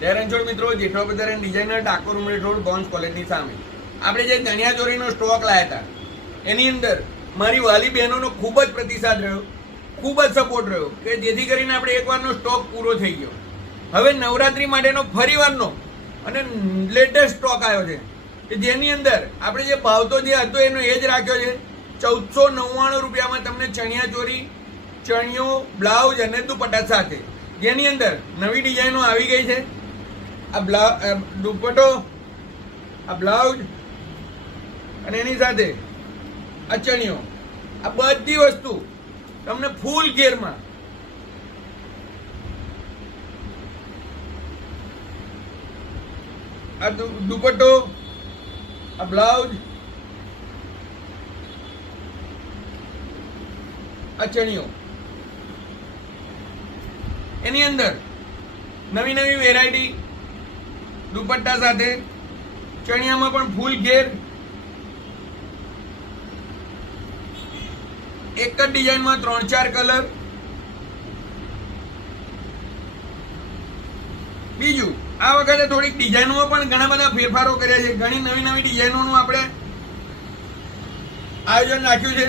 જય રણછોડ મિત્રો, Jethwa brother designer, Dakor Umreth road, bones કોલેજની સામે આપણે જે ચણિયા ચોરીનો સ્ટોક લાવ્યા હતા એની અંદર મારી વાલી બહેનોનો ખૂબ જ પ્રતિસાદ રહ્યો, ખૂબ જ સપોર્ટ રહ્યો કે જેથી કરીને આપણે એકવારનો સ્ટોક પૂરો થઈ ગયો. હવે નવરાત્રી માટેનો ફરીવારનો અને લેટેસ્ટ સ્ટોક આવ્યો છે કે જેની અંદર આપણે જે ભાવતો જે હતો એનો એ જ રાખ્યો છે. 1499 રૂપિયામાં તમને ચણિયા ચોરી, ચણિયો, બ્લાઉઝ અને દુપટ્ટા સાથે, જેની અંદર નવી ડિઝાઇનો આવી ગઈ છે. આ દુપટ્ટો, આ બ્લાઉઝ અને એની સાથે આ ચણિયો, આ બધી વસ્તુ તમને ફૂલ ઘેરમાં આ દુપટ્ટો, આ બ્લાઉઝ, આ ચણિયો, એની અંદર નવી નવી વેરાયટી દુપટ્ટા સાથે, ચણિયામાં પણ ફૂલ ઘેર, એક જ ડિઝાઇનમાં 3-4 કલર. બીજું, આ વખતે થોડીક ડિઝાઇનોમાં પણ ઘણા બધા ફેરફારો કર્યા છે. ઘણી નવી નવી ડિઝાઇનોનું આપણે આયોજન રાખ્યું છે.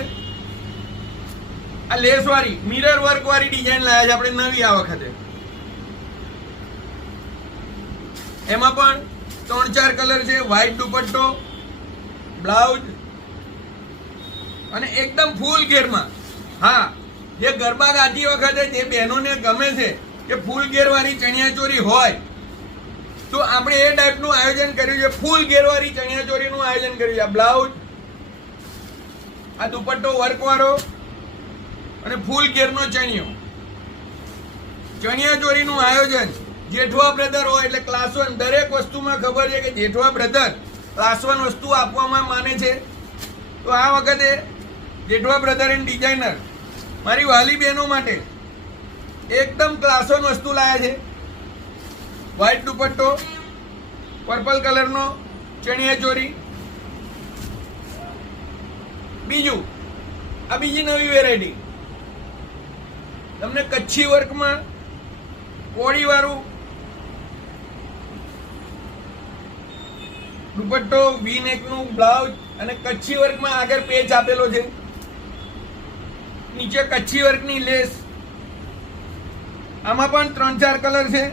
આ લેસ વાળી, મિરર વર્ક વાળી ડિઝાઇન લાવ્યા છે આપણે નવી આ વખતે. એમાં પણ 3-4 કલર છે. વ્હાઈટ દુપટ્ટો, બ્લાઉઝ અને એકદમ ફૂલ ઘેરમાં. હા, જે ગરબા ગાતી વખતે જે બહેનોને ગમે છે કે ફૂલ ઘેરવાળી ચણિયાચોરી હોય, તો આપણે એ ટાઈપનું આયોજન કર્યું છે. ફૂલ ઘેરવાળી ચણિયાચોરીનું આયોજન કર્યું છે. આ બ્લાઉઝ, આ દુપટ્ટો વર્કવાળો અને ફૂલ ઘેરનો ચણિયો. ચણિયાચોરીનું આયોજન જેઠવા બ્રધર હોય એટલે ક્લાસ 1. દરેક વસ્તુમાં ખબર છે કે જેઠવા બ્રધર ક્લાસ 1 વસ્તુ આપવામાં માને છે. તો આ વખતે જેઠવા બ્રધર એન્ડ ડિઝાઇનર મારી વાલી બહેનો માટે એકદમ ક્લાસ 1 વસ્તુ લાયા છે. વ્હાઈટ દુપટ્ટો, પર્પલ કલરનો ચણિયાચોરી. બીજું, આ બીજી નવી વેરાયટી તમને કચ્છી વર્કમાં કોળીવાળું દુપટ્ટો, વી નેકનું બ્લાઉઝ અને કચ્છી વર્કમાં આગળ પેચ આપેલો છે. નીચે કચ્છી વર્કની લેસ. આમાં પણ 3-4 કલર છે.